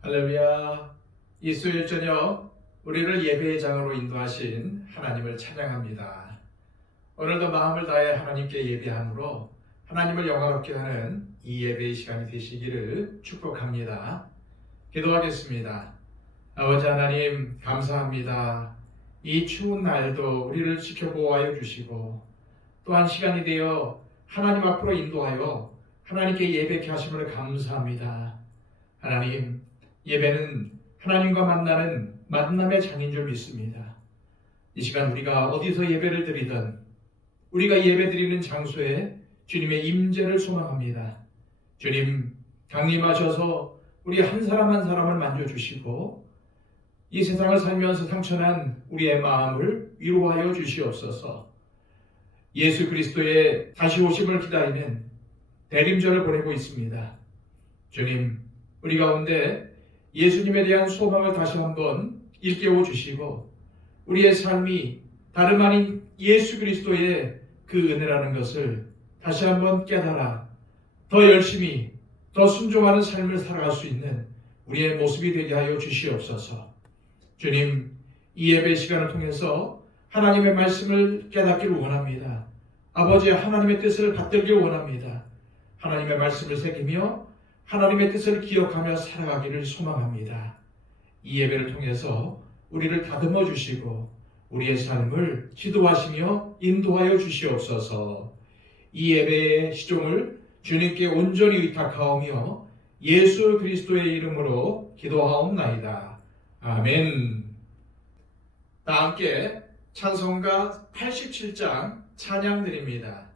할렐루야. 이 수요일 저녁 우리를 예배의 장으로 인도하신 하나님을 찬양합니다. 오늘도 마음을 다해 하나님께 예배함으로 하나님을 영화롭게 하는 이 예배의 시간이 되시기를 축복합니다. 기도하겠습니다. 아버지 하나님 감사합니다. 이 추운 날도 우리를 지켜보호하여 주시고 또한 시간이 되어 하나님 앞으로 인도하여 하나님께 예배케 하심을 감사합니다. 하나님, 예배는 하나님과 만나는 만남의 장인 줄 믿습니다. 이 시간 우리가 어디서 예배를 드리든 우리가 예배 드리는 장소에 주님의 임재를 소망합니다. 주님 강림하셔서 우리 한 사람 한 사람을 만져주시고 이 세상을 살면서 상처난 우리의 마음을 위로하여 주시옵소서. 예수 그리스도의 다시 오심을 기다리는 대림절을 보내고 있습니다. 주님, 우리 가운데 예수님에 대한 소망을 다시 한번 일깨워 주시고 우리의 삶이 다름 아닌 예수 그리스도의 그 은혜라는 것을 다시 한번 깨달아 더 열심히 더 순종하는 삶을 살아갈 수 있는 우리의 모습이 되게 하여 주시옵소서. 주님, 이 예배 시간을 통해서 하나님의 말씀을 깨닫기를 원합니다. 아버지 하나님의 뜻을 받들길 원합니다. 하나님의 말씀을 새기며 하나님의 뜻을 기억하며 살아가기를 소망합니다. 이 예배를 통해서 우리를 다듬어 주시고 우리의 삶을 지도하시며 인도하여 주시옵소서. 이 예배의 시종을 주님께 온전히 의탁하오며 예수 그리스도의 이름으로 기도하옵나이다. 아멘. 다 함께 찬송가 87장 찬양 드립니다.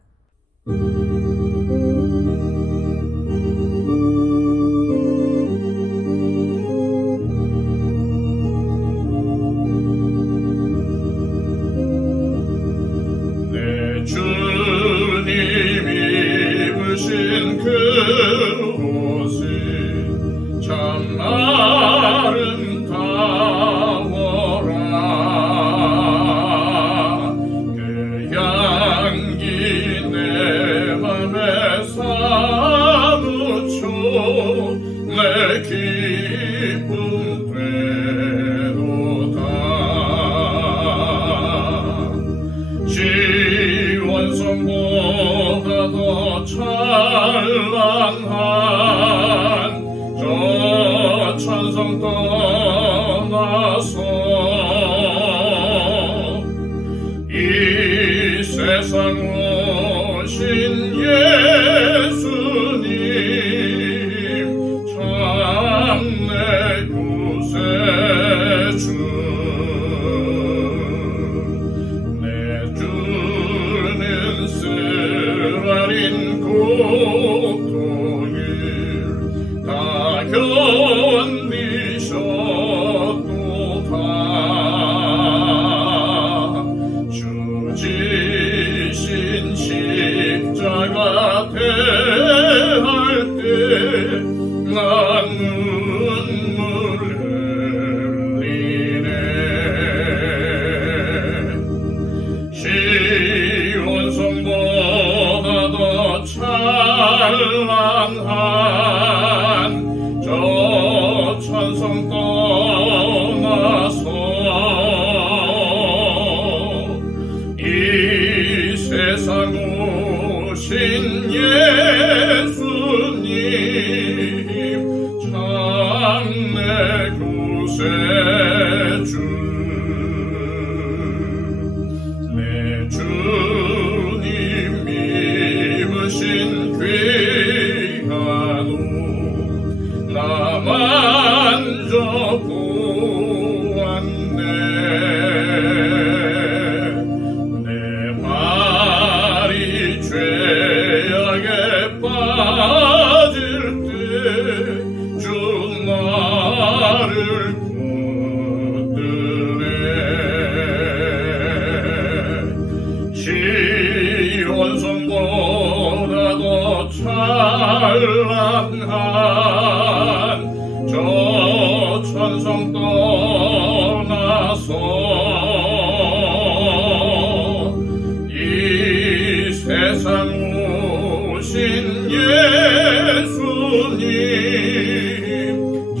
예수님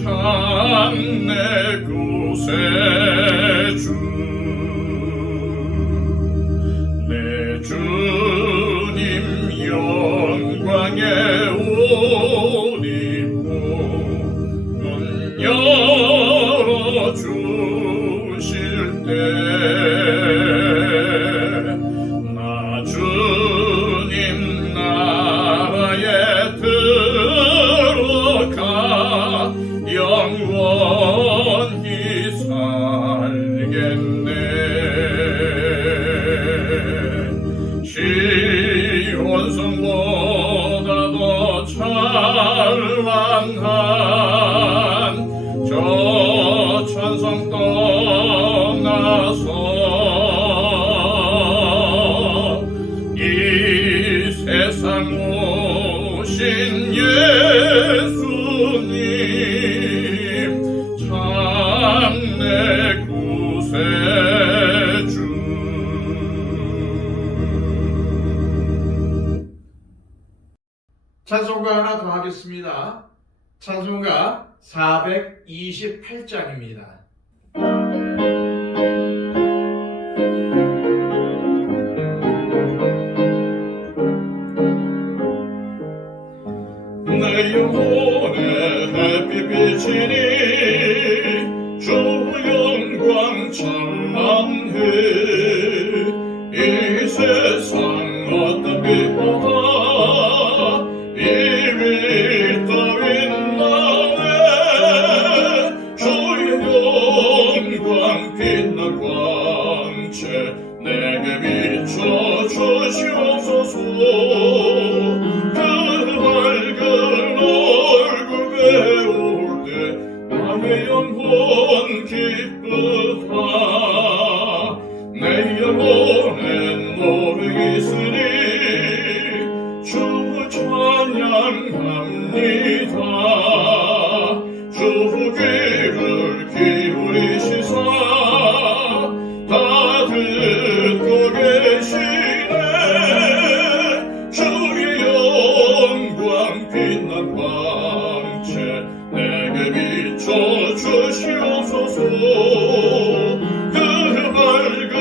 참 내 구세주 내 주님 영광의 옷 입고 문 열어주실 때 나 주님 나라에 들어가 영원히 살겠네. 시온성보다 더 찬란한 저 찬송 떠나서 이 세상 오신 예수님 참 내 구세주. 찬송가 하나 더 하겠습니다. 찬송가 428장입니다. 내 영혼에 햇빛 비치니 주 영광 찬란해. 이 세상 어떤 빛보다 이미 떠인 나에 주의 영광 빛난 광채 내게 비춰 주시옵소서. 그 밝은 얼굴 배울 때 나의 영혼 기쁘다. 내 영혼엔 노래 있으니 주 찬양합니다. 주 귀를 기울이시사 다 듣고 계시네. 주의 영광 빛난 광채 내게 비춰 주시옵소서. 그 밝은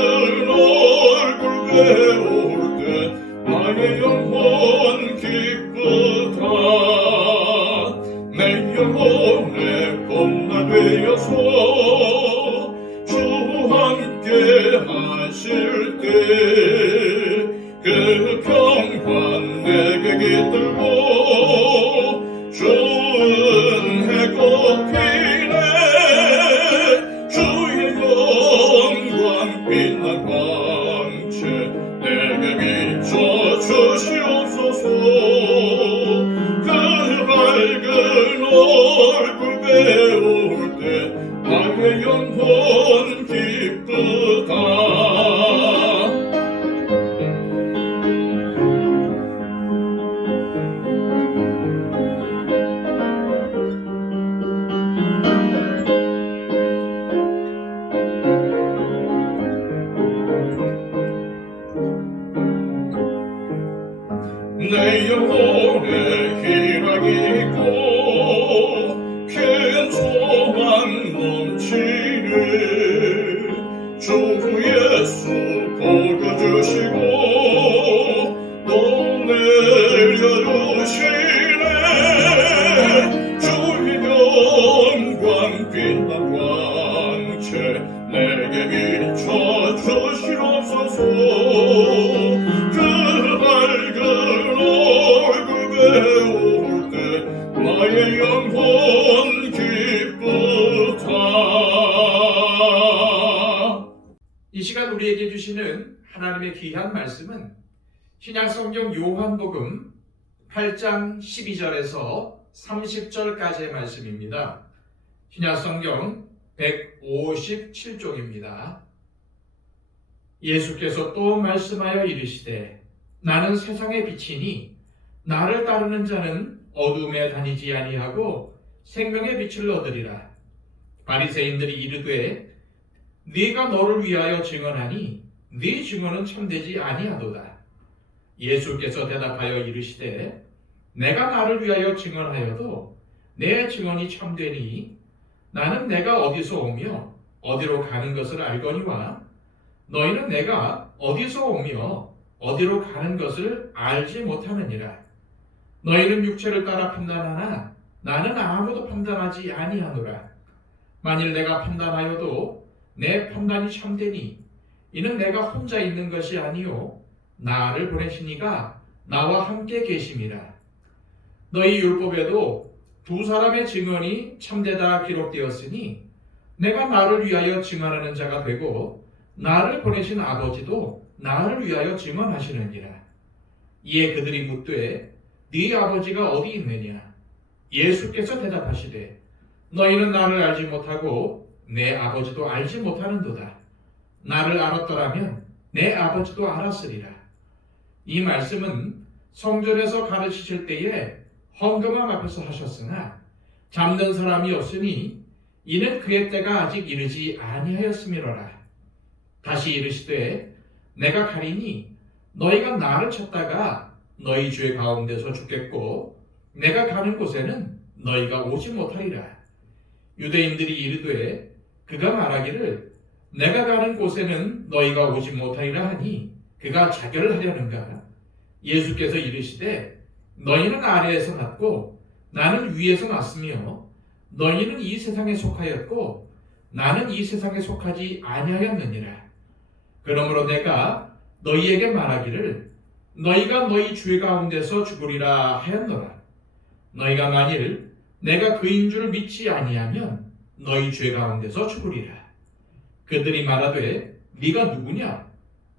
얼굴 배울 때 나의 영혼 기쁘다. 내 영혼의 봄날 되어서 주 함께 하실 때 그 평화 내게 깃들고 주은 해꽃 피네. 주의 영광 빛난 광채 내게 비춰 주시옵소서. 그 밝은 얼굴 배울 때 나의 영혼 기쁘다. 내 영혼에 희락이 있고 큰 소망 넘치네. 주 예수 복여주시고 또 내려주시네. 주의 영광 빛난 광채 내게 비춰 주시옵소서. 그 밝은 얼굴 배울 때 나의 영혼 기쁘다. 이 시간 우리에게 주시는 하나님의 귀한 말씀은 신약성경 요한복음 8장 12절에서 30절까지의 말씀입니다. 신약성경 157쪽입니다. 예수께서 또 말씀하여 이르시되 나는 세상의 빛이니 나를 따르는 자는 어둠에 다니지 아니하고 생명의 빛을 얻으리라. 바리새인들이 이르되 네가 너를 위하여 증언하니 네 증언은 참되지 아니하도다. 예수께서 대답하여 이르시되 내가 나를 위하여 증언하여도 내 증언이 참되니 나는 내가 어디서 오며 어디로 가는 것을 알거니와 너희는 내가 어디서 오며 어디로 가는 것을 알지 못하느니라. 너희는 육체를 따라 판단하나 나는 아무도 판단하지 아니하노라. 만일 내가 판단하여도 내 판단이 참되니 이는 내가 혼자 있는 것이 아니요 나를 보내시니가 나와 함께 계심이라. 너희 율법에도 두 사람의 증언이 참되다 기록되었으니 내가 나를 위하여 증언하는 자가 되고 나를 보내신 아버지도 나를 위하여 증언하시느니라. 이에 그들이 묻되 네 아버지가 어디 있느냐? 예수께서 대답하시되 너희는 나를 알지 못하고 내 아버지도 알지 못하는도다. 나를 알았더라면 내 아버지도 알았으리라. 이 말씀은 성전에서 가르치실 때에 헌금함 앞에서 하셨으나 잡는 사람이 없으니 이는 그의 때가 아직 이르지 아니하였음이로라. 다시 이르시되 내가 가리니 너희가 나를 찾다가 너희 죄 가운데서 죽겠고 내가 가는 곳에는 너희가 오지 못하리라. 유대인들이 이르되 그가 말하기를 내가 가는 곳에는 너희가 오지 못하리라 하니 그가 자결을 하려는가? 예수께서 이르시되 너희는 아래에서 났고 나는 위에서 났으며 너희는 이 세상에 속하였고 나는 이 세상에 속하지 아니하였느니라. 그러므로 내가 너희에게 말하기를 너희가 너희 죄 가운데서 죽으리라 하였노라. 너희가 만일 내가 그인 줄 믿지 아니하면 너희 죄 가운데서 죽으리라. 그들이 말하되 네가 누구냐?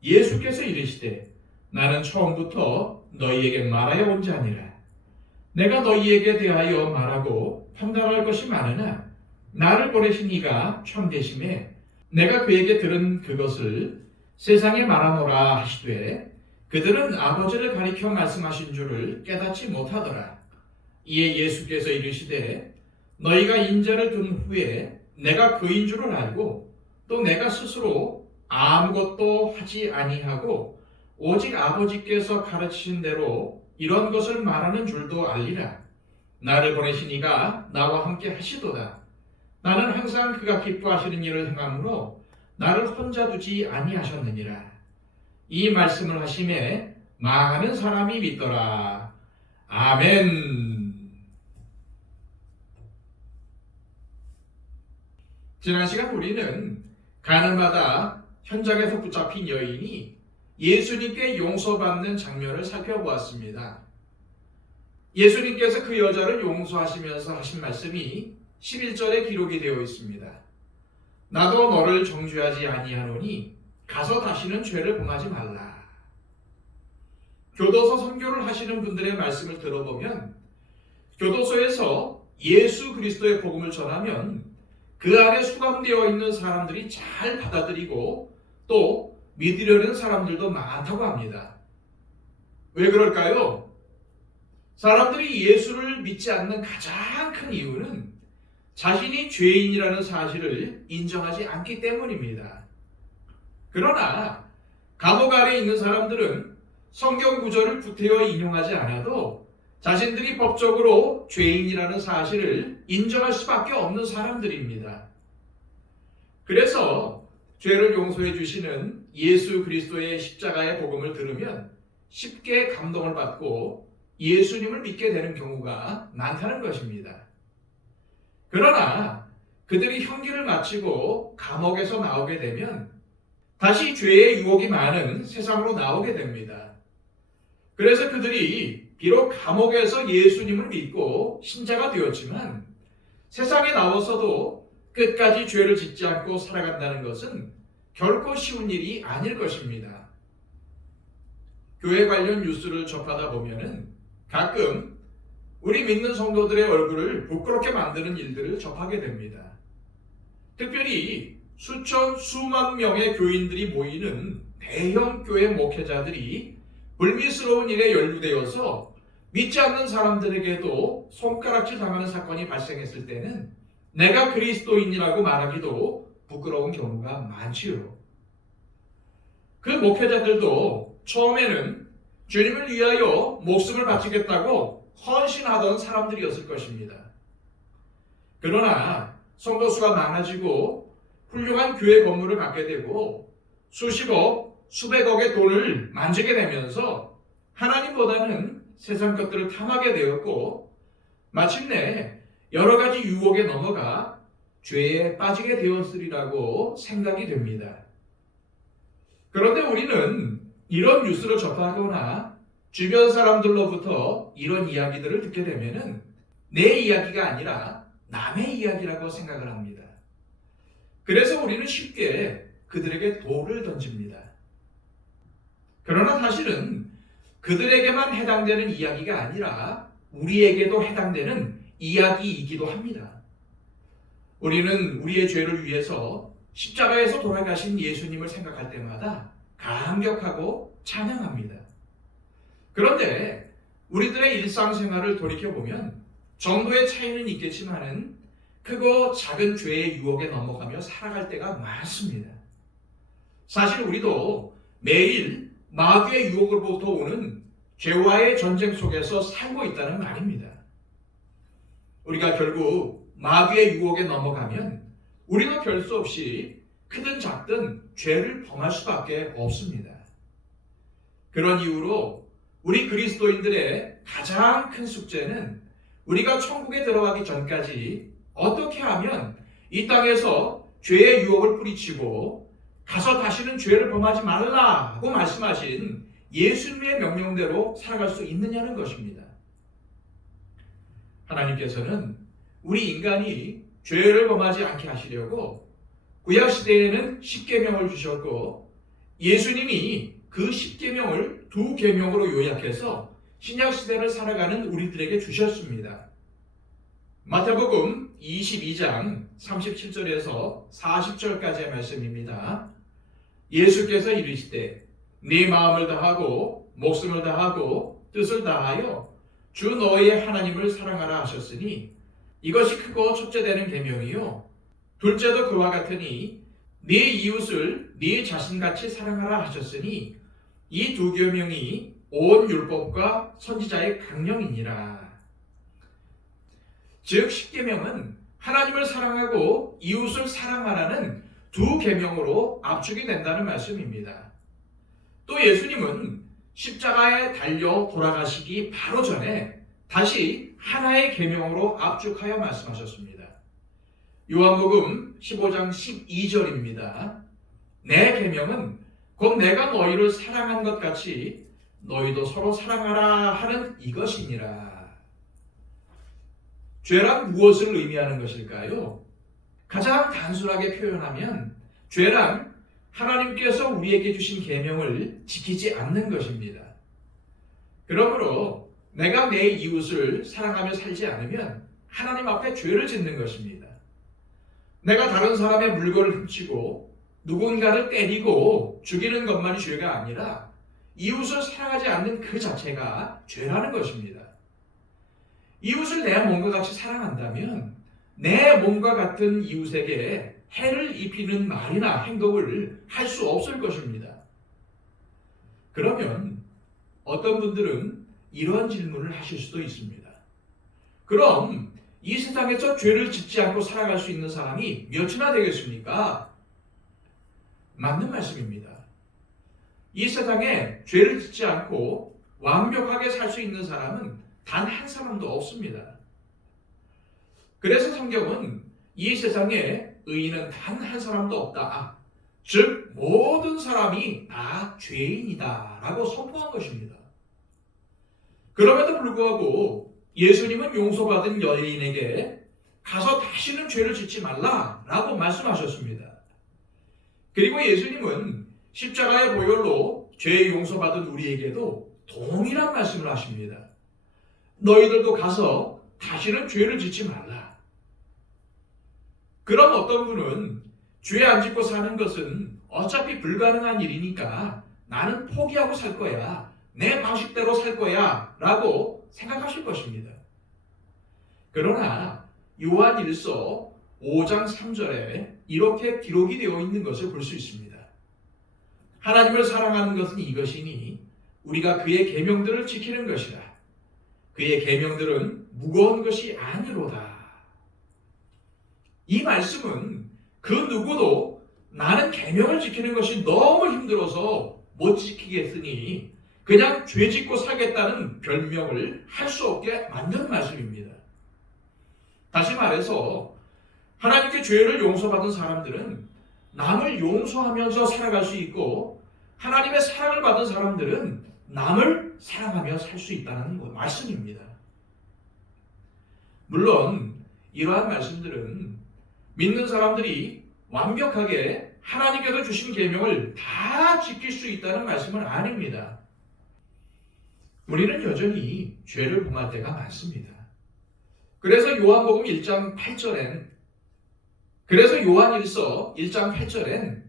예수께서 이르시되 나는 처음부터 너희에게 말하여 온 자니라. 내가 너희에게 대하여 말하고 판단할 것이 많으나 나를 보내신 이가 참되심에 내가 그에게 들은 그것을 세상에 말하노라 하시되 그들은 아버지를 가리켜 말씀하신 줄을 깨닫지 못하더라. 이에 예수께서 이르시되 너희가 인자를 둔 후에 내가 그인 줄을 알고 또 내가 스스로 아무것도 하지 아니하고 오직 아버지께서 가르치신 대로 이런 것을 말하는 줄도 알리라. 나를 보내신 이가 나와 함께 하시도다. 나는 항상 그가 기뻐하시는 일을 행함으로 나를 혼자 두지 아니하셨느니라. 이 말씀을 하심에 많은 사람이 믿더라. 아멘. 지난 시간 우리는 가늠하다 현장에서 붙잡힌 여인이 예수님께 용서받는 장면을 살펴보았습니다. 예수님께서 그 여자를 용서하시면서 하신 말씀이 11절에 기록이 되어 있습니다. 나도 너를 정죄하지 아니하노니 가서 다시는 죄를 범하지 말라. 교도소 선교를 하시는 분들의 말씀을 들어보면 교도소에서 예수 그리스도의 복음을 전하면 그 안에 수감되어 있는 사람들이 잘 받아들이고 또 믿으려는 사람들도 많다고 합니다. 왜 그럴까요? 사람들이 예수를 믿지 않는 가장 큰 이유는 자신이 죄인이라는 사실을 인정하지 않기 때문입니다. 그러나 감옥 안에 있는 사람들은 성경 구절을 구태여 인용하지 않아도 자신들이 법적으로 죄인이라는 사실을 인정할 수밖에 없는 사람들입니다. 그래서 죄를 용서해 주시는 예수 그리스도의 십자가의 복음을 들으면 쉽게 감동을 받고 예수님을 믿게 되는 경우가 많다는 것입니다. 그러나 그들이 형기를 마치고 감옥에서 나오게 되면 다시 죄의 유혹이 많은 세상으로 나오게 됩니다. 그래서 그들이 비록 감옥에서 예수님을 믿고 신자가 되었지만 세상에 나와서도 끝까지 죄를 짓지 않고 살아간다는 것은 결코 쉬운 일이 아닐 것입니다. 교회 관련 뉴스를 접하다 보면은 가끔 우리 믿는 성도들의 얼굴을 부끄럽게 만드는 일들을 접하게 됩니다. 특별히 수천 수만 명의 교인들이 모이는 대형 교회 목회자들이 불미스러운 일에 연루되어서 믿지 않는 사람들에게도 손가락질 당하는 사건이 발생했을 때는 내가 그리스도인이라고 말하기도 부끄러운 경우가 많지요. 그 목회자들도 처음에는 주님을 위하여 목숨을 바치겠다고 헌신하던 사람들이었을 것입니다. 그러나 성도 수가 많아지고 훌륭한 교회 건물을 갖게 되고 수십억, 수백억의 돈을 만지게 되면서 하나님보다는 세상 것들을 탐하게 되었고 마침내 여러 가지 유혹에 넘어가 죄에 빠지게 되었으리라고 생각이 됩니다. 그런데 우리는 이런 뉴스를 접하거나 주변 사람들로부터 이런 이야기들을 듣게 되면은 내 이야기가 아니라 남의 이야기라고 생각을 합니다. 그래서 우리는 쉽게 그들에게 돌을 던집니다. 그러나 사실은 그들에게만 해당되는 이야기가 아니라 우리에게도 해당되는 이야기이기도 합니다. 우리는 우리의 죄를 위해서 십자가에서 돌아가신 예수님을 생각할 때마다 감격하고 찬양합니다. 그런데 우리들의 일상생활을 돌이켜보면 정도의 차이는 있겠지만은 크고 작은 죄의 유혹에 넘어가며 살아갈 때가 많습니다. 사실 우리도 매일 마귀의 유혹으로부터 오는 죄와의 전쟁 속에서 살고 있다는 말입니다. 우리가 결국 마귀의 유혹에 넘어가면 우리도 별 수 없이 크든 작든 죄를 범할 수밖에 없습니다. 그런 이유로 우리 그리스도인들의 가장 큰 숙제는 우리가 천국에 들어가기 전까지 어떻게 하면 이 땅에서 죄의 유혹을 뿌리치고 가서 다시는 죄를 범하지 말라고 말씀하신 예수님의 명령대로 살아갈 수 있느냐는 것입니다. 하나님께서는 우리 인간이 죄를 범하지 않게 하시려고 구약시대에는 십계명을 주셨고 예수님이 그 십계명을 두 계명으로 요약해서 신약시대를 살아가는 우리들에게 주셨습니다. 마태복음 22장 37절에서 40절까지의 말씀입니다. 예수께서 이르시되 네 마음을 다하고 목숨을 다하고 뜻을 다하여 주 너희의 하나님을 사랑하라 하셨으니 이것이 크고 첫째 되는 계명이요 둘째도 그와 같으니 네 이웃을 네 자신같이 사랑하라 하셨으니 이 두 계명이 온 율법과 선지자의 강령이니라. 즉 십계명은 하나님을 사랑하고 이웃을 사랑하라는 두 계명으로 압축이 된다는 말씀입니다. 또 예수님은 십자가에 달려 돌아가시기 바로 전에 다시 하나의 계명으로 압축하여 말씀하셨습니다. 요한복음 15장 12절입니다. 내 계명은 곧 내가 너희를 사랑한 것 같이 너희도 서로 사랑하라 하는 이것이니라. 죄란 무엇을 의미하는 것일까요? 가장 단순하게 표현하면 죄란 하나님께서 우리에게 주신 계명을 지키지 않는 것입니다. 그러므로 내가 내 이웃을 사랑하며 살지 않으면 하나님 앞에 죄를 짓는 것입니다. 내가 다른 사람의 물건을 훔치고 누군가를 때리고 죽이는 것만이 죄가 아니라 이웃을 사랑하지 않는 그 자체가 죄라는 것입니다. 이웃을 내 몸과 같이 사랑한다면 내 몸과 같은 이웃에게 해를 입히는 말이나 행동을 할 수 없을 것입니다. 그러면 어떤 분들은 이런 질문을 하실 수도 있습니다. 그럼 이 세상에서 죄를 짓지 않고 살아갈 수 있는 사람이 몇이나 되겠습니까? 맞는 말씀입니다. 이 세상에 죄를 짓지 않고 완벽하게 살 수 있는 사람은 단 한 사람도 없습니다. 그래서 성경은 이 세상에 의인은 단 한 사람도 없다. 즉 모든 사람이 다 죄인이다 라고 선포한 것입니다. 그럼에도 불구하고 예수님은 용서받은 여인에게 가서 다시는 죄를 짓지 말라 라고 말씀하셨습니다. 그리고 예수님은 십자가의 보혈로 죄 용서받은 우리에게도 동일한 말씀을 하십니다. 너희들도 가서 다시는 죄를 짓지 말라. 그럼 어떤 분은 죄 안 짓고 사는 것은 어차피 불가능한 일이니까 나는 포기하고 살 거야. 내 방식대로 살 거야. 라고 생각하실 것입니다. 그러나 요한일서 5장 3절에 이렇게 기록이 되어 있는 것을 볼 수 있습니다. 하나님을 사랑하는 것은 이것이니 우리가 그의 계명들을 지키는 것이라. 그의 계명들은 무거운 것이 아니로다. 이 말씀은 그 누구도 나는 계명을 지키는 것이 너무 힘들어서 못 지키겠으니 그냥 죄 짓고 살겠다는 별명을 할 수 없게 만드는 말씀입니다. 다시 말해서 하나님께 죄를 용서받은 사람들은 남을 용서하면서 살아갈 수 있고, 하나님의 사랑을 받은 사람들은 남을 사랑하며 살 수 있다는 말씀입니다. 물론 이러한 말씀들은 믿는 사람들이 완벽하게 하나님께서 주신 계명을 다 지킬 수 있다는 말씀은 아닙니다. 우리는 여전히 죄를 범할 때가 많습니다. 그래서 요한복음 1장 8절엔 그래서 요한일서 1장 8절엔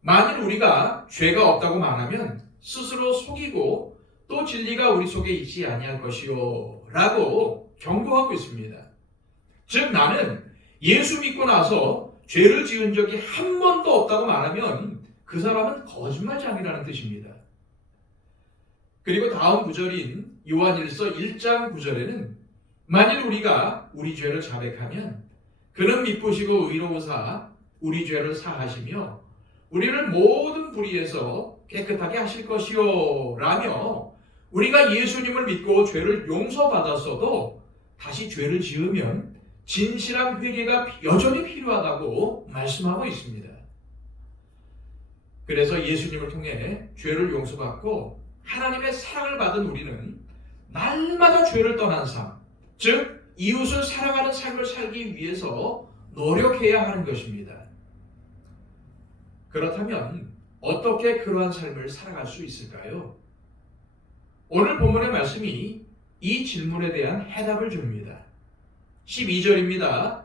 만일 우리가 죄가 없다고 말하면 스스로 속이고 또 진리가 우리 속에 있지 아니할 것이요 라고 경고하고 있습니다. 즉 나는 예수 믿고 나서 죄를 지은 적이 한 번도 없다고 말하면 그 사람은 거짓말장이라는 뜻입니다. 그리고 다음 구절인 요한일서 1장 9절에는 만일 우리가 우리 죄를 자백하면 그는 미쁘시고 의로우사 우리 죄를 사하시며 우리를 모든 불의에서 깨끗하게 하실 것이요 라며 우리가 예수님을 믿고 죄를 용서받았어도 다시 죄를 지으면 진실한 회개가 여전히 필요하다고 말씀하고 있습니다. 그래서 예수님을 통해 죄를 용서받고 하나님의 사랑을 받은 우리는 날마다 죄를 떠난 삶, 즉 이웃을 사랑하는 삶을 살기 위해서 노력해야 하는 것입니다. 그렇다면 어떻게 그러한 삶을 살아갈 수 있을까요? 오늘 본문의 말씀이 이 질문에 대한 해답을 줍니다. 12절입니다.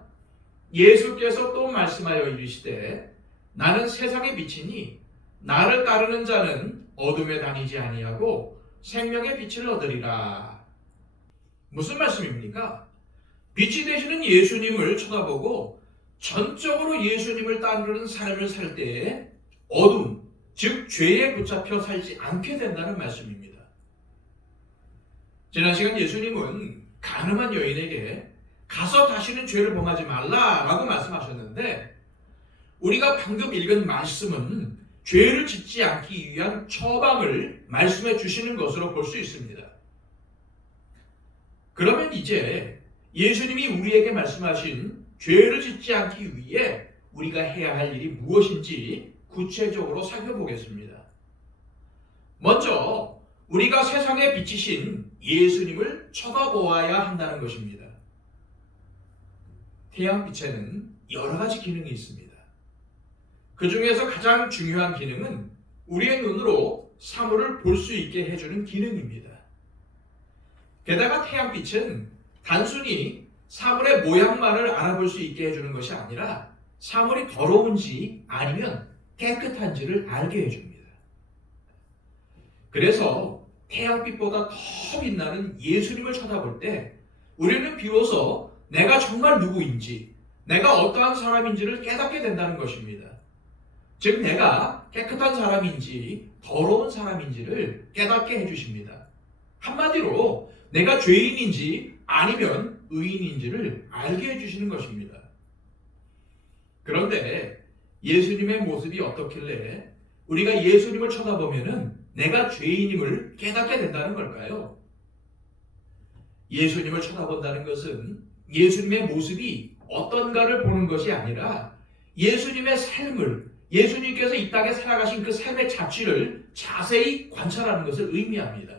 예수께서 또 말씀하여 이르시되 나는 세상의 빛이니 나를 따르는 자는 어둠에 다니지 아니하고 생명의 빛을 얻으리라. 무슨 말씀입니까? 빛이 되시는 예수님을 쳐다보고 전적으로 예수님을 따르는 삶을 살 때에 어둠, 즉 죄에 붙잡혀 살지 않게 된다는 말씀입니다. 지난 시간 예수님은 가늠한 여인에게 가서 다시는 죄를 범하지 말라라고 말씀하셨는데, 우리가 방금 읽은 말씀은 죄를 짓지 않기 위한 처방을 말씀해 주시는 것으로 볼 수 있습니다. 그러면 이제 예수님이 우리에게 말씀하신 죄를 짓지 않기 위해 우리가 해야 할 일이 무엇인지 구체적으로 살펴보겠습니다. 먼저 우리가 세상에 비치신 예수님을 쳐다보아야 한다는 것입니다. 태양빛에는 여러 가지 기능이 있습니다. 그 중에서 가장 중요한 기능은 우리의 눈으로 사물을 볼 수 있게 해주는 기능입니다. 게다가 태양빛은 단순히 사물의 모양만을 알아볼 수 있게 해주는 것이 아니라 사물이 더러운지 아니면 깨끗한지를 알게 해줍니다. 그래서 태양빛보다 더 빛나는 예수님을 쳐다볼 때 우리는 비로소 내가 정말 누구인지, 내가 어떠한 사람인지를 깨닫게 된다는 것입니다. 즉 내가 깨끗한 사람인지 더러운 사람인지를 깨닫게 해주십니다. 한마디로 내가 죄인인지 아니면 의인인지를 알게 해주시는 것입니다. 그런데 예수님의 모습이 어떻길래 우리가 예수님을 쳐다보면은 내가 죄인임을 깨닫게 된다는 걸까요? 예수님을 쳐다본다는 것은 예수님의 모습이 어떤가를 보는 것이 아니라 예수님의 삶을, 예수님께서 이 땅에 살아가신 그 삶의 자취를 자세히 관찰하는 것을 의미합니다.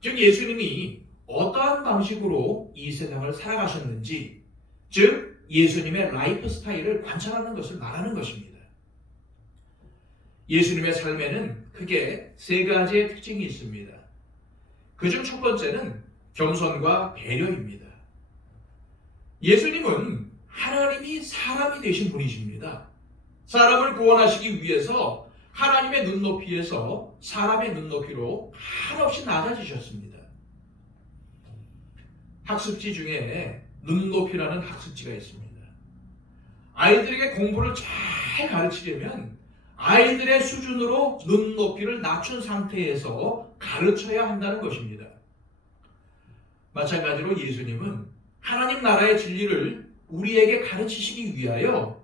즉 예수님이 어떠한 방식으로 이 세상을 살아가셨는지, 즉 예수님의 라이프 스타일을 관찰하는 것을 말하는 것입니다. 예수님의 삶에는 크게 세 가지의 특징이 있습니다. 그중 첫 번째는 겸손과 배려입니다. 예수님은 하나님이 사람이 되신 분이십니다. 사람을 구원하시기 위해서 하나님의 눈높이에서 사람의 눈높이로 한없이 낮아지셨습니다. 학습지 중에 눈높이라는 학습지가 있습니다. 아이들에게 공부를 잘 가르치려면 아이들의 수준으로 눈높이를 낮춘 상태에서 가르쳐야 한다는 것입니다. 마찬가지로 예수님은 하나님 나라의 진리를 우리에게 가르치시기 위하여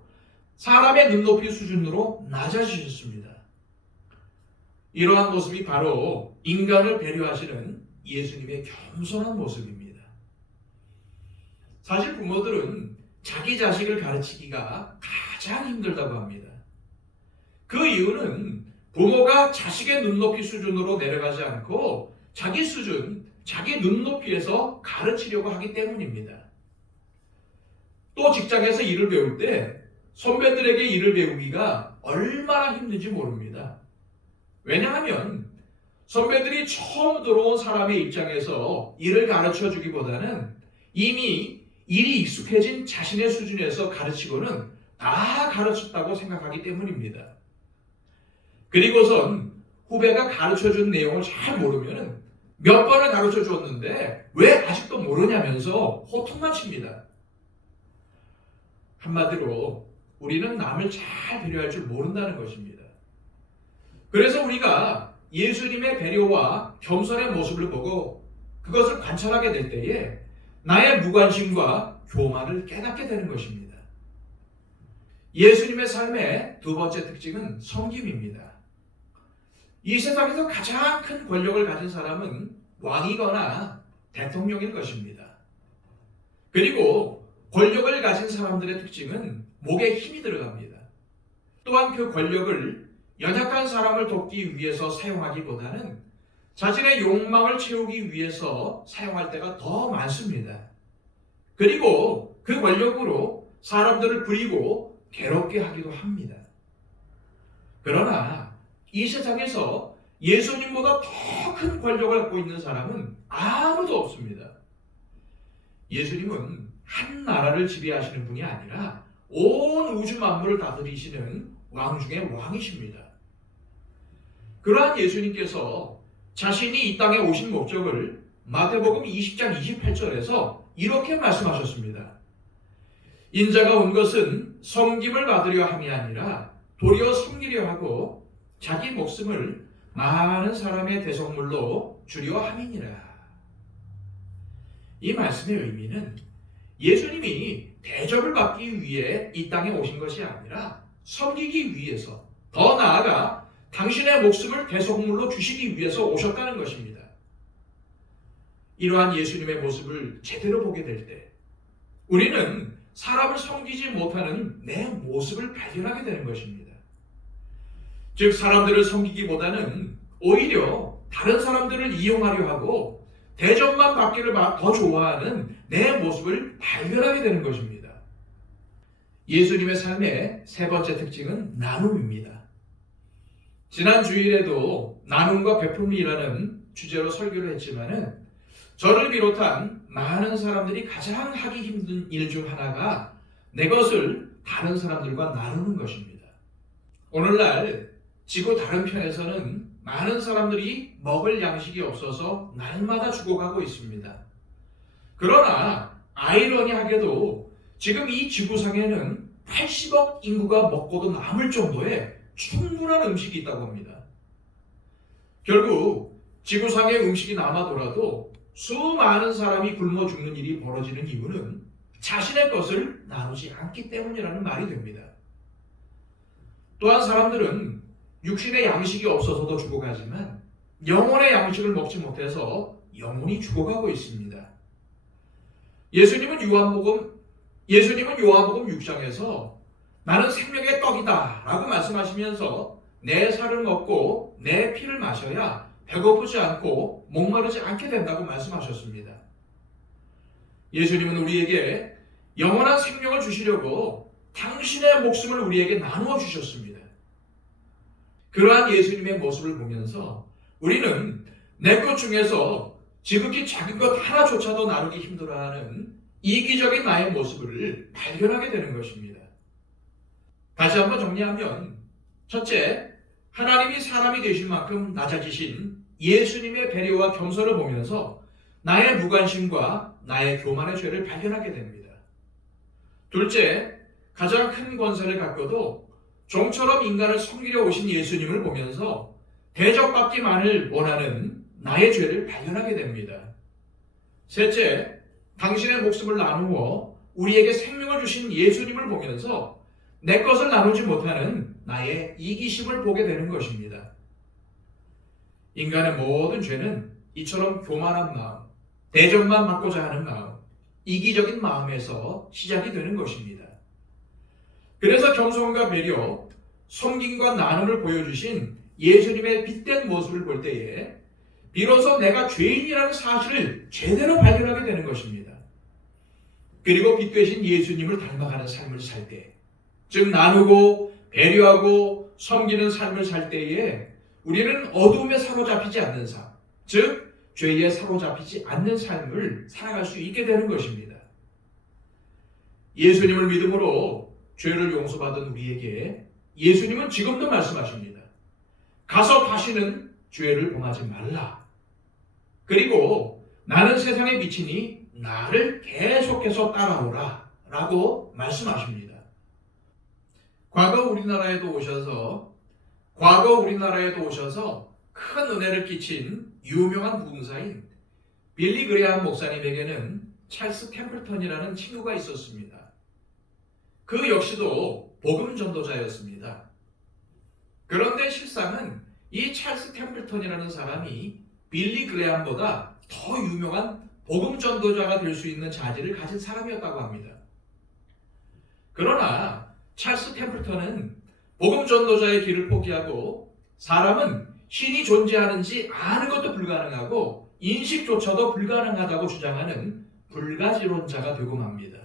사람의 눈높이 수준으로 낮아지셨습니다. 이러한 모습이 바로 인간을 배려하시는 예수님의 겸손한 모습입니다. 사실 부모들은 자기 자식을 가르치기가 가장 힘들다고 합니다. 그 이유는 부모가 자식의 눈높이 수준으로 내려가지 않고 자기 수준, 자기 눈높이에서 가르치려고 하기 때문입니다. 또 직장에서 일을 배울 때 선배들에게 일을 배우기가 얼마나 힘든지 모릅니다. 왜냐하면 선배들이 처음 들어온 사람의 입장에서 일을 가르쳐 주기보다는 이미 일이 익숙해진 자신의 수준에서 가르치고는 다 가르쳤다고 생각하기 때문입니다. 그리고선 후배가 가르쳐 준 내용을 잘 모르면 몇 번을 가르쳐 줬는데 왜 아직도 모르냐면서 호통만 칩니다. 한마디로 우리는 남을 잘 배려할 줄 모른다는 것입니다. 그래서 우리가 예수님의 배려와 겸손의 모습을 보고 그것을 관찰하게 될 때에 나의 무관심과 교만을 깨닫게 되는 것입니다. 예수님의 삶의 두 번째 특징은 섬김입니다. 이 세상에서 가장 큰 권력을 가진 사람은 왕이거나 대통령일 것입니다. 그리고 권력을 가진 사람들의 특징은 목에 힘이 들어갑니다. 또한 그 권력을 연약한 사람을 돕기 위해서 사용하기보다는 자신의 욕망을 채우기 위해서 사용할 때가 더 많습니다. 그리고 그 권력으로 사람들을 부리고 괴롭게 하기도 합니다. 그러나 이 세상에서 예수님보다 더 큰 권력을 갖고 있는 사람은 아무도 없습니다. 예수님은 한 나라를 지배하시는 분이 아니라 온 우주 만물을 다스리시는 왕 중의 왕이십니다. 그러한 예수님께서 자신이 이 땅에 오신 목적을 마태복음 20장 28절에서 이렇게 말씀하셨습니다. 인자가 온 것은 섬김을 받으려 함이 아니라 도리어 섬기려 하고 자기 목숨을 많은 사람의 대속물로 주려 함이니라. 이 말씀의 의미는 예수님이 대접을 받기 위해 이 땅에 오신 것이 아니라 섬기기 위해서, 더 나아가 당신의 목숨을 대속물로 주시기 위해서 오셨다는 것입니다. 이러한 예수님의 모습을 제대로 보게 될 때 우리는 사람을 섬기지 못하는 내 모습을 발견하게 되는 것입니다. 즉 사람들을 섬기기보다는 오히려 다른 사람들을 이용하려 하고 대접만 받기를 더 좋아하는 내 모습을 발견하게 되는 것입니다. 예수님의 삶의 세 번째 특징은 나눔입니다. 지난 주일에도 나눔과 베풀이라는 주제로 설교를 했지만은 저를 비롯한 많은 사람들이 가장 하기 힘든 일 중 하나가 내 것을 다른 사람들과 나누는 것입니다. 오늘날 지구 다른 편에서는 많은 사람들이 먹을 양식이 없어서 날마다 죽어가고 있습니다. 그러나 아이러니하게도 지금 이 지구상에는 80억 인구가 먹고도 남을 정도의 충분한 음식이 있다고 합니다. 결국 지구상에 음식이 남아돌아도 수많은 사람이 굶어 죽는 일이 벌어지는 이유는 자신의 것을 나누지 않기 때문이라는 말이 됩니다. 또한 사람들은 육신의 양식이 없어서도 죽어가지만 영혼의 양식을 먹지 못해서 영혼이 죽어가고 있습니다. 예수님은 요한복음 6장에서 나는 생명의 떡이다 라고 말씀하시면서 내 살을 먹고 내 피를 마셔야 배고프지 않고 목마르지 않게 된다고 말씀하셨습니다. 예수님은 우리에게 영원한 생명을 주시려고 당신의 목숨을 우리에게 나누어 주셨습니다. 그러한 예수님의 모습을 보면서 우리는 내 것 중에서 지극히 작은 것 하나조차도 나누기 힘들어하는 이기적인 나의 모습을 발견하게 되는 것입니다. 다시 한번 정리하면 첫째, 하나님이 사람이 되신 만큼 낮아지신 예수님의 배려와 겸손을 보면서 나의 무관심과 나의 교만의 죄를 발견하게 됩니다. 둘째, 가장 큰 권세를 갖고도 종처럼 인간을 섬기려 오신 예수님을 보면서 대접받기만을 원하는 나의 죄를 발견하게 됩니다. 셋째, 당신의 목숨을 나누어 우리에게 생명을 주신 예수님을 보면서 내 것을 나누지 못하는 나의 이기심을 보게 되는 것입니다. 인간의 모든 죄는 이처럼 교만한 마음, 대접만 받고자 하는 마음, 이기적인 마음에서 시작이 되는 것입니다. 그래서 겸손과 배려, 섬김과 나눔을 보여주신 예수님의 빛된 모습을 볼 때에 비로소 내가 죄인이라는 사실을 제대로 발견하게 되는 것입니다. 그리고 빛 되신 예수님을 닮아가는 삶을 살 때, 즉 나누고 배려하고 섬기는 삶을 살 때에 우리는 어둠에 사로잡히지 않는 삶, 즉 죄에 사로잡히지 않는 삶을 살아갈 수 있게 되는 것입니다. 예수님을 믿음으로 죄를 용서받은 우리에게 예수님은 지금도 말씀하십니다. 가서 다시는 죄를 범하지 말라. 그리고 나는 세상에 미치니 나를 계속해서 따라오라 라고 말씀하십니다. 과거 우리나라에도 오셔서 큰 은혜를 끼친 유명한 부흥사인 빌리 그레이엄 목사님에게는 찰스 템플턴이라는 친구가 있었습니다. 그 역시도 복음 전도자였습니다. 그런데 실상은 이 찰스 템플턴이라는 사람이 빌리 그레이엄보다 더 유명한 복음 전도자가 될 수 있는 자질을 가진 사람이었다고 합니다. 그러나 찰스 템플턴은 복음 전도자의 길을 포기하고 사람은 신이 존재하는지 아는 것도 불가능하고 인식조차도 불가능하다고 주장하는 불가지론자가 되고 맙니다.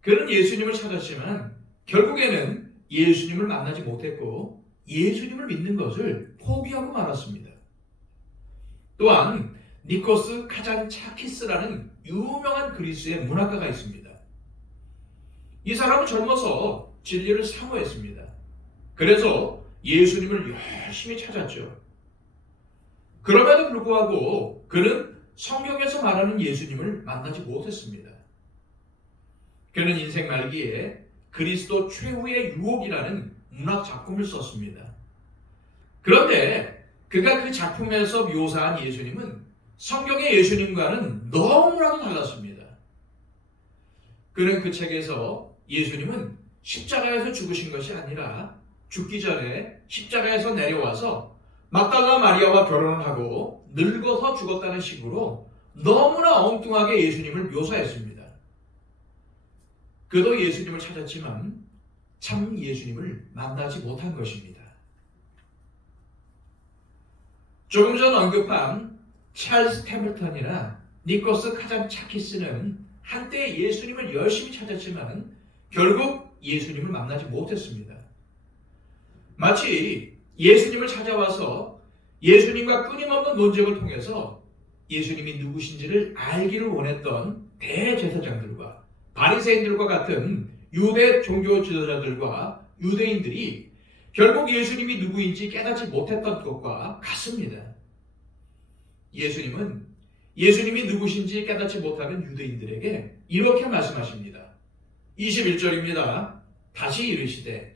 그는 예수님을 찾았지만 결국에는 예수님을 만나지 못했고 예수님을 믿는 것을 포기하고 말았습니다. 또한 니코스 카잔차키스라는 유명한 그리스의 문학가가 있습니다. 이 사람은 젊어서 진리를 사모했습니다. 그래서 예수님을 열심히 찾았죠. 그럼에도 불구하고 그는 성경에서 말하는 예수님을 만나지 못했습니다. 그는 인생 말기에 그리스도 최후의 유혹이라는 문학 작품을 썼습니다. 그런데 그가 그 작품에서 묘사한 예수님은 성경의 예수님과는 너무나도 달랐습니다. 그는 그 책에서 예수님은 십자가에서 죽으신 것이 아니라 죽기 전에 십자가에서 내려와서 막달라 마리아와 결혼을 하고 늙어서 죽었다는 식으로 너무나 엉뚱하게 예수님을 묘사했습니다. 그도 예수님을 찾았지만 참 예수님을 만나지 못한 것입니다. 조금 전 언급한 찰스 템플턴이나 니코스 카잔차키스는 한때 예수님을 열심히 찾았지만 결국 예수님을 만나지 못했습니다. 마치 예수님을 찾아와서 예수님과 끊임없는 논쟁을 통해서 예수님이 누구신지를 알기를 원했던 대제사장들과 바리새인들과 같은 유대 종교 지도자들과 유대인들이 결국 예수님이 누구인지 깨닫지 못했던 것과 같습니다. 예수님은 예수님이 누구신지 깨닫지 못하는 유대인들에게 이렇게 말씀하십니다. 21절입니다. 다시 이르시되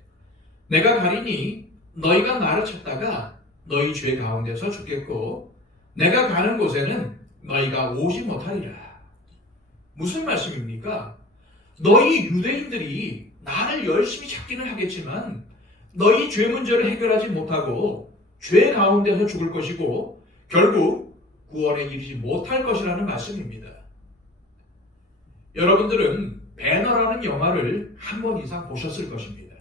내가 가리니 너희가 나를 찾다가 너희 죄 가운데서 죽겠고 내가 가는 곳에는 너희가 오지 못하리라. 무슨 말씀입니까? 너희 유대인들이 나를 열심히 찾기는 하겠지만 너희 죄 문제를 해결하지 못하고 죄 가운데서 죽을 것이고 결국 구원에 이르지 못할 것이라는 말씀입니다. 여러분들은 배너라는 영화를 한 번 이상 보셨을 것입니다.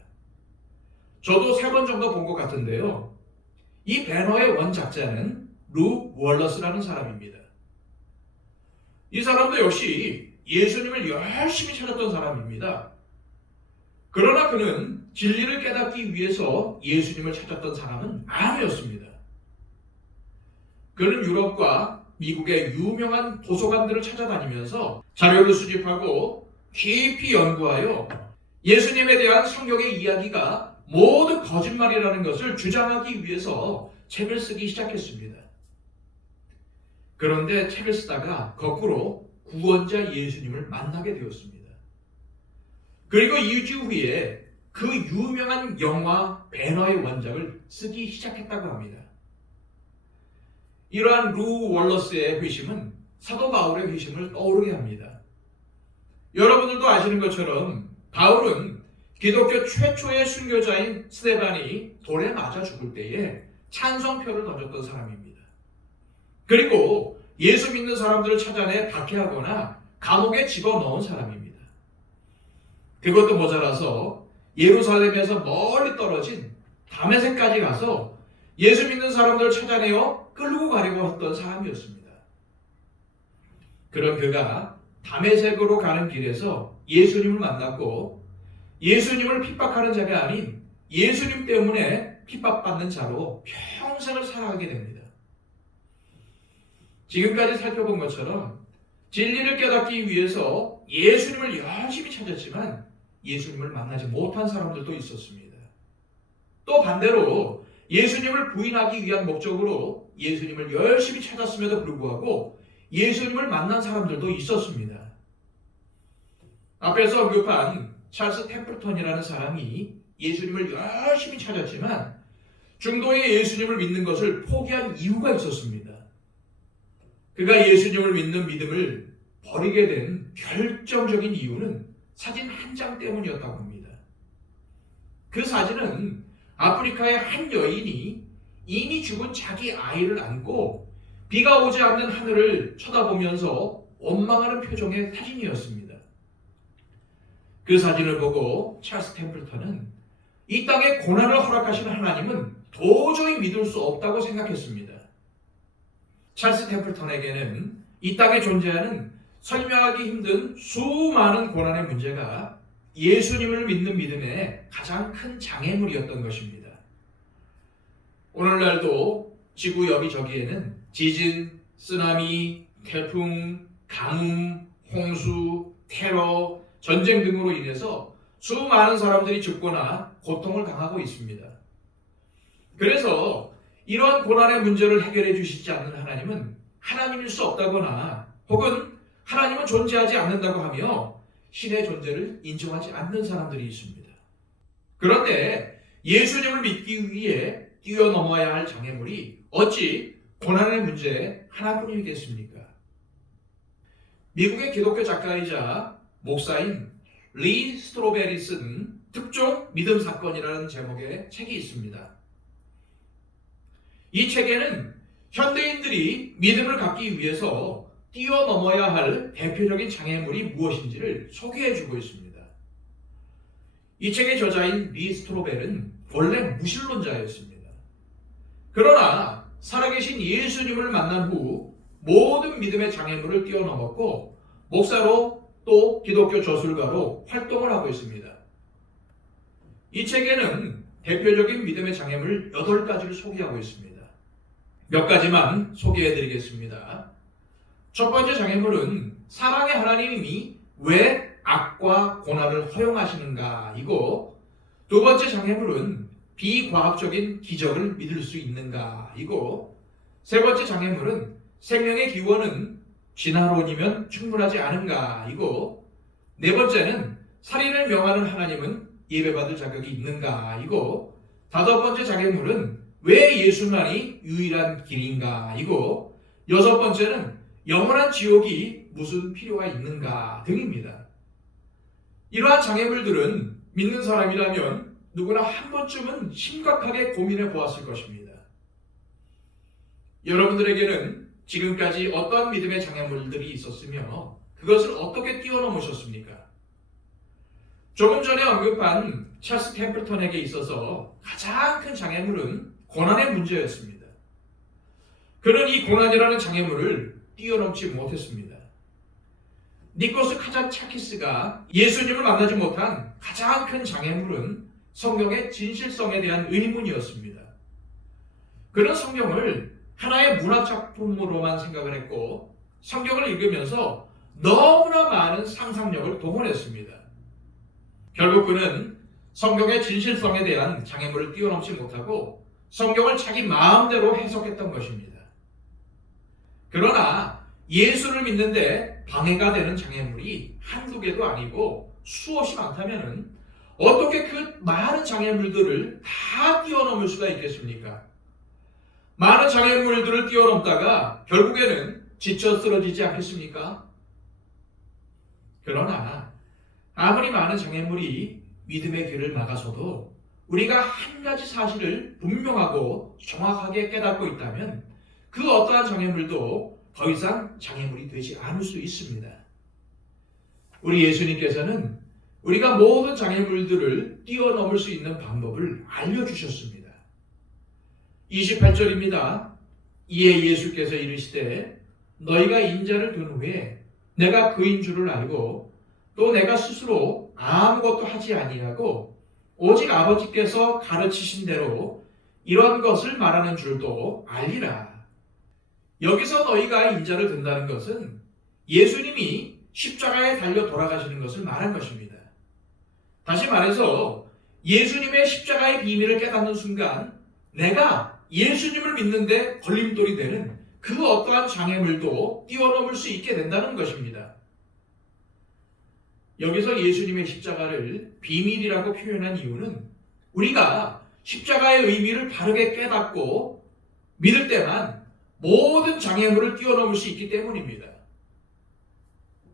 저도 3번 정도 본 것 같은데요. 이 배너의 원작자는 루 월러스라는 사람입니다. 이 사람도 역시 예수님을 열심히 찾았던 사람입니다. 그러나 그는 진리를 깨닫기 위해서 예수님을 찾았던 사람은 아니었습니다. 그는 유럽과 미국의 유명한 도서관들을 찾아다니면서 자료를 수집하고 깊이 연구하여 예수님에 대한 성경의 이야기가 모두 거짓말이라는 것을 주장하기 위해서 책을 쓰기 시작했습니다. 그런데 책을 쓰다가 거꾸로 구원자 예수님을 만나게 되었습니다. 그리고 2주 후에 그 유명한 영화 배너의 원작을 쓰기 시작했다고 합니다. 이러한 루 월러스의 회심은 사도 바울의 회심을 떠오르게 합니다. 여러분들도 아시는 것처럼 바울은 기독교 최초의 순교자인 스데반이 돌에 맞아 죽을 때에 찬성표를 던졌던 사람입니다. 그리고 예수 믿는 사람들을 찾아내 박해하거나 감옥에 집어넣은 사람입니다. 그것도 모자라서 예루살렘에서 멀리 떨어진 다메섹까지 가서 예수 믿는 사람들을 찾아내어 끌고 가려고 했던 사람이었습니다. 그런 그가 다메섹으로 가는 길에서 예수님을 만났고 예수님을 핍박하는 자가 아닌 예수님 때문에 핍박받는 자로 평생을 살아가게 됩니다. 지금까지 살펴본 것처럼 진리를 깨닫기 위해서 예수님을 열심히 찾았지만 예수님을 만나지 못한 사람들도 있었습니다. 또 반대로 예수님을 부인하기 위한 목적으로 예수님을 열심히 찾았음에도 불구하고 예수님을 만난 사람들도 있었습니다. 앞에서 언급한 찰스 템플턴이라는 사람이 예수님을 열심히 찾았지만 중도에 예수님을 믿는 것을 포기한 이유가 있었습니다. 그가 예수님을 믿는 믿음을 버리게 된 결정적인 이유는 사진 한 장 때문이었다고 합니다. 그 사진은 아프리카의 한 여인이 이미 죽은 자기 아이를 안고 비가 오지 않는 하늘을 쳐다보면서 원망하는 표정의 사진이었습니다. 그 사진을 보고 찰스 템플턴은 이 땅에 고난을 허락하시는 하나님은 도저히 믿을 수 없다고 생각했습니다. 찰스 템플턴에게는 이 땅에 존재하는 설명하기 힘든 수많은 고난의 문제가 예수님을 믿는 믿음의 가장 큰 장애물이었던 것입니다. 오늘날도 지구 여기저기에는 지진, 쓰나미, 태풍, 가뭄, 홍수, 테러, 전쟁 등으로 인해서 수많은 사람들이 죽거나 고통을 당하고 있습니다. 그래서 이러한 고난의 문제를 해결해 주시지 않는 하나님은 하나님일 수 없다거나 혹은 하나님은 존재하지 않는다고 하며 신의 존재를 인정하지 않는 사람들이 있습니다. 그런데 예수님을 믿기 위해 뛰어넘어야 할 장애물이 어찌 고난의 문제 하나뿐이겠습니까? 미국의 기독교 작가이자 목사인 리 스트로베리 쓴 특종 믿음 사건이라는 제목의 책이 있습니다. 이 책에는 현대인들이 믿음을 갖기 위해서 뛰어넘어야 할 대표적인 장애물이 무엇인지를 소개해주고 있습니다. 이 책의 저자인 리 스트로벨은 원래 무신론자였습니다. 그러나 살아계신 예수님을 만난 후 모든 믿음의 장애물을 뛰어넘었고 목사로 또 기독교 저술가로 활동을 하고 있습니다. 이 책에는 대표적인 믿음의 장애물 8가지를 소개하고 있습니다. 몇 가지만 소개해드리겠습니다. 첫 번째 장애물은 사랑의 하나님이 왜 악과 고난을 허용하시는가 이고, 두 번째 장애물은 비과학적인 기적을 믿을 수 있는가 이고, 세 번째 장애물은 생명의 기원은 진화론이면 충분하지 않은가 이고, 네 번째는 살인을 명하는 하나님은 예배받을 자격이 있는가 이고, 다섯 번째 장애물은 왜 예수만이 유일한 길인가 이고, 여섯 번째는 영원한 지옥이 무슨 필요가 있는가 등입니다. 이러한 장애물들은 믿는 사람이라면 누구나 한 번쯤은 심각하게 고민해 보았을 것입니다. 여러분들에게는 지금까지 어떤 믿음의 장애물들이 있었으며 그것을 어떻게 뛰어넘으셨습니까? 조금 전에 언급한 찰스 템플턴에게 있어서 가장 큰 장애물은 고난의 문제였습니다. 그는 이 고난이라는 장애물을 뛰어넘지 못했습니다. 니코스 카자차키스가 예수님을 만나지 못한 가장 큰 장애물은 성경의 진실성에 대한 의문이었습니다. 그는 성경을 하나의 문학작품으로만 생각을 했고 성경을 읽으면서 너무나 많은 상상력을 동원했습니다. 결국 그는 성경의 진실성에 대한 장애물을 뛰어넘지 못하고 성경을 자기 마음대로 해석했던 것입니다. 그러나 예수를 믿는데 방해가 되는 장애물이 한두 개도 아니고 수없이 많다면 어떻게 그 많은 장애물들을 다 뛰어넘을 수가 있겠습니까? 많은 장애물들을 뛰어넘다가 결국에는 지쳐 쓰러지지 않겠습니까? 그러나 아무리 많은 장애물이 믿음의 길을 막아서도 우리가 한 가지 사실을 분명하고 정확하게 깨닫고 있다면 그 어떠한 장애물도 더 이상 장애물이 되지 않을 수 있습니다. 우리 예수님께서는 우리가 모든 장애물들을 뛰어넘을 수 있는 방법을 알려주셨습니다. 28절입니다. 이에 예수께서 이르시되 너희가 인자를 둔 후에 내가 그인 줄을 알고 또 내가 스스로 아무것도 하지 아니하고 오직 아버지께서 가르치신 대로 이러한 것을 말하는 줄도 알리라. 여기서 너희가 인자를 든다는 것은 예수님이 십자가에 달려 돌아가시는 것을 말한 것입니다. 다시 말해서 예수님의 십자가의 비밀을 깨닫는 순간 내가 예수님을 믿는데 걸림돌이 되는 그 어떠한 장애물도 뛰어넘을 수 있게 된다는 것입니다. 여기서 예수님의 십자가를 비밀이라고 표현한 이유는 우리가 십자가의 의미를 바르게 깨닫고 믿을 때만 모든 장애물을 뛰어넘을 수 있기 때문입니다.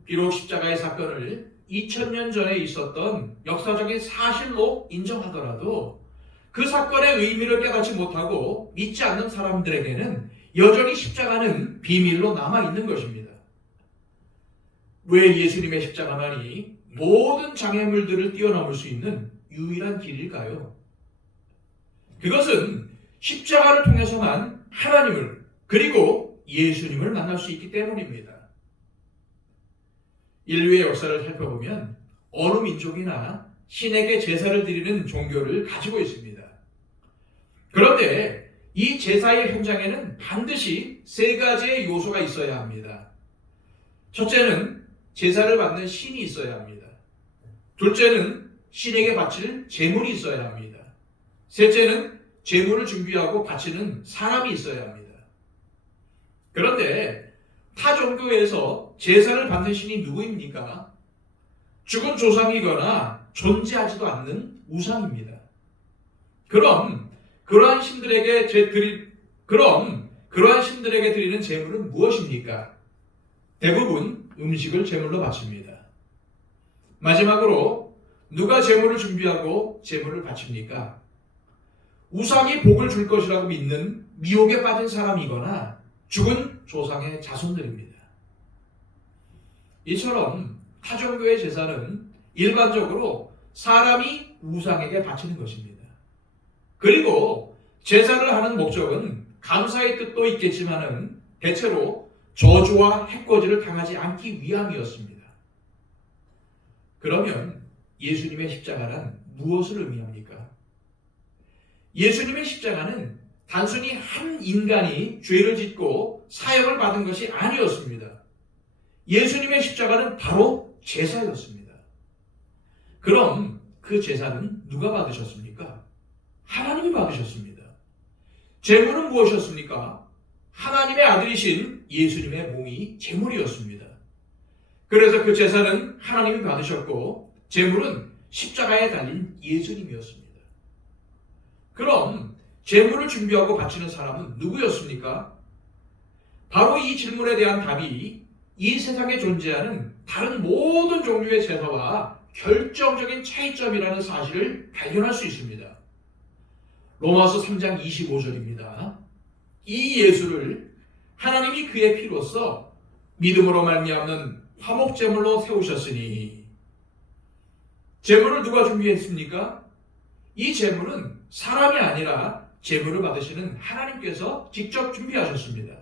비록 십자가의 사건을 2000년 전에 있었던 역사적인 사실로 인정하더라도 그 사건의 의미를 깨닫지 못하고 믿지 않는 사람들에게는 여전히 십자가는 비밀로 남아있는 것입니다. 왜 예수님의 십자가만이 모든 장애물들을 뛰어넘을 수 있는 유일한 길일까요? 그것은 십자가를 통해서만 하나님을 그리고 예수님을 만날 수 있기 때문입니다. 인류의 역사를 살펴보면 어느 민족이나 신에게 제사를 드리는 종교를 가지고 있습니다. 그런데 이 제사의 현장에는 반드시 세 가지의 요소가 있어야 합니다. 첫째는 제사를 받는 신이 있어야 합니다. 둘째는 신에게 바칠 제물이 있어야 합니다. 셋째는 제물을 준비하고 바치는 사람이 있어야 합니다. 그런데 타 종교에서 제사를 받는 신이 누구입니까? 죽은 조상이거나 존재하지도 않는 우상입니다. 그럼 그러한 신들에게 드리는 제물은 무엇입니까? 대부분 음식을 제물로 바칩니다. 마지막으로 누가 제물을 준비하고 제물을 바칩니까? 우상이 복을 줄 것이라고 믿는 미혹에 빠진 사람이거나 죽은 조상의 자손들입니다. 이처럼 타종교의 제사는 일반적으로 사람이 우상에게 바치는 것입니다. 그리고 제사를 하는 목적은 감사의 뜻도 있겠지만은 대체로 저주와 해코지를 당하지 않기 위함이었습니다. 그러면 예수님의 십자가란 무엇을 의미합니까? 예수님의 십자가는 단순히 한 인간이 죄를 짓고 사형을 받은 것이 아니었습니다. 예수님의 십자가는 바로 제사였습니다. 그럼 그 제사는 누가 받으셨습니까? 하나님이 받으셨습니다. 제물은 무엇이었습니까? 하나님의 아들이신 예수님의 몸이 제물이었습니다. 그래서 그 제사는 하나님이 받으셨고 제물은 십자가에 달린 예수님이었습니다. 그럼 제물을 준비하고 바치는 사람은 누구였습니까? 바로 이 질문에 대한 답이 이 세상에 존재하는 다른 모든 종류의 제사와 결정적인 차이점이라는 사실을 발견할 수 있습니다. 로마서 3장 25절입니다. 이 예수를 하나님이 그의 피로써 믿음으로 말미암는 화목제물로 세우셨으니 제물을 누가 준비했습니까? 이 제물은 사람이 아니라 제물을 받으시는 하나님께서 직접 준비하셨습니다.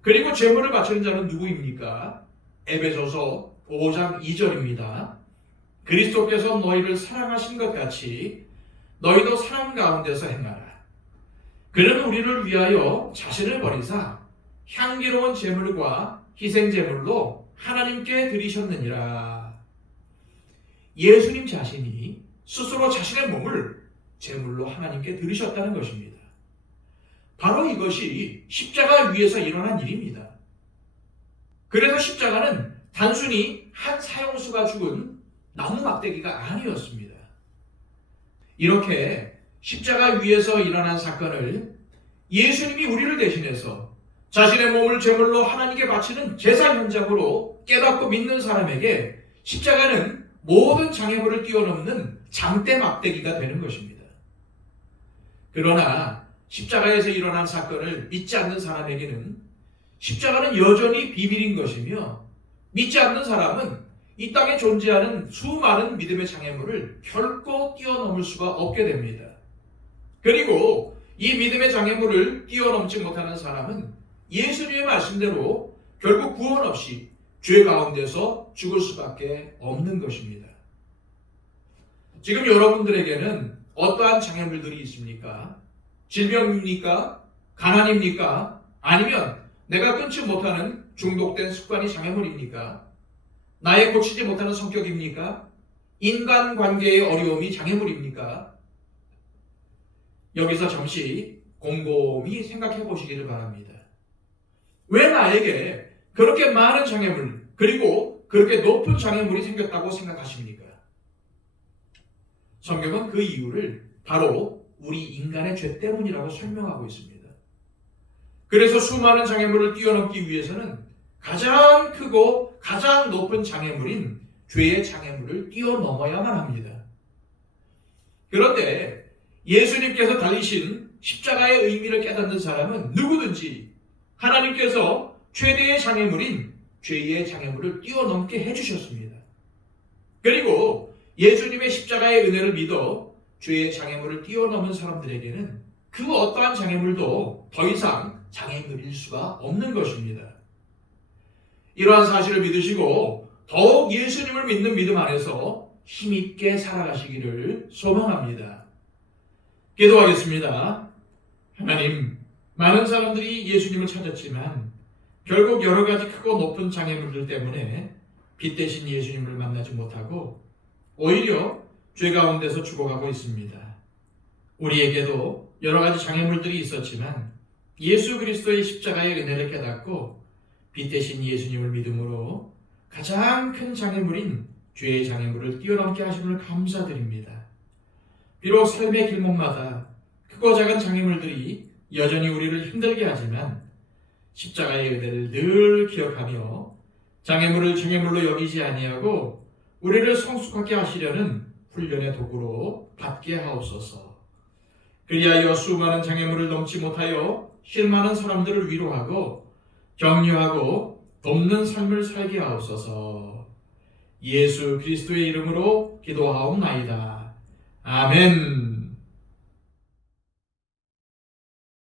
그리고 제물을 바치는 자는 누구입니까? 에베소서 5장 2절입니다. 그리스도께서 너희를 사랑하신 것 같이 너희도 사랑 가운데서 행하라. 그는 우리를 위하여 자신을 버리사 향기로운 제물과 희생 제물로 하나님께 드리셨느니라. 예수님 자신이 스스로 자신의 몸을 제물로 하나님께 드리셨다는 것입니다. 바로 이것이 십자가 위에서 일어난 일입니다. 그래서 십자가는 단순히 한 사형수가 죽은 나무 막대기가 아니었습니다. 이렇게 십자가 위에서 일어난 사건을 예수님이 우리를 대신해서 자신의 몸을 제물로 하나님께 바치는 제사 현장으로 깨닫고 믿는 사람에게 십자가는 모든 장애물을 뛰어넘는 장대 막대기가 되는 것입니다. 그러나 십자가에서 일어난 사건을 믿지 않는 사람에게는 십자가는 여전히 비밀인 것이며, 믿지 않는 사람은 이 땅에 존재하는 수많은 믿음의 장애물을 결코 뛰어넘을 수가 없게 됩니다. 그리고 이 믿음의 장애물을 뛰어넘지 못하는 사람은 예수님의 말씀대로 결국 구원 없이 죄 가운데서 죽을 수밖에 없는 것입니다. 지금 여러분들에게는 어떠한 장애물들이 있습니까? 질병입니까? 가난입니까? 아니면 내가 끊지 못하는 중독된 습관이 장애물입니까? 나의 고치지 못하는 성격입니까? 인간관계의 어려움이 장애물입니까? 여기서 잠시 곰곰이 생각해 보시기를 바랍니다. 왜 나에게 그렇게 많은 장애물, 그리고 그렇게 높은 장애물이 생겼다고 생각하십니까? 성경은 그 이유를 바로 우리 인간의 죄 때문이라고 설명하고 있습니다. 그래서 수많은 장애물을 뛰어넘기 위해서는 가장 크고 가장 높은 장애물인 죄의 장애물을 뛰어넘어야만 합니다. 그런데 예수님께서 달리신 십자가의 의미를 깨닫는 사람은 누구든지 하나님께서 최대의 장애물인 죄의 장애물을 뛰어넘게 해주셨습니다. 그리고 예수님의 십자가의 은혜를 믿어 죄의 장애물을 뛰어넘은 사람들에게는 그 어떠한 장애물도 더 이상 장애물일 수가 없는 것입니다. 이러한 사실을 믿으시고 더욱 예수님을 믿는 믿음 안에서 힘있게 살아가시기를 소망합니다. 기도하겠습니다. 하나님, 많은 사람들이 예수님을 찾았지만 결국 여러 가지 크고 높은 장애물들 때문에 빛 대신 예수님을 만나지 못하고 오히려 죄 가운데서 죽어가고 있습니다. 우리에게도 여러 가지 장애물들이 있었지만 예수 그리스도의 십자가의 은혜를 깨닫고 빛 대신 예수님을 믿음으로 가장 큰 장애물인 죄의 장애물을 뛰어넘게 하심을 감사드립니다. 비록 삶의 길목마다 크고 작은 장애물들이 여전히 우리를 힘들게 하지만 십자가의 은혜를 늘 기억하며 장애물을 장애물로 여기지 아니하고 우리를 성숙하게 하시려는 훈련의 도구로 받게 하옵소서. 그리하여 수많은 장애물을 넘지 못하여 실망하는 사람들을 위로하고 격려하고 돕는 삶을 살게 하옵소서. 예수 그리스도의 이름으로 기도하옵나이다. 아멘.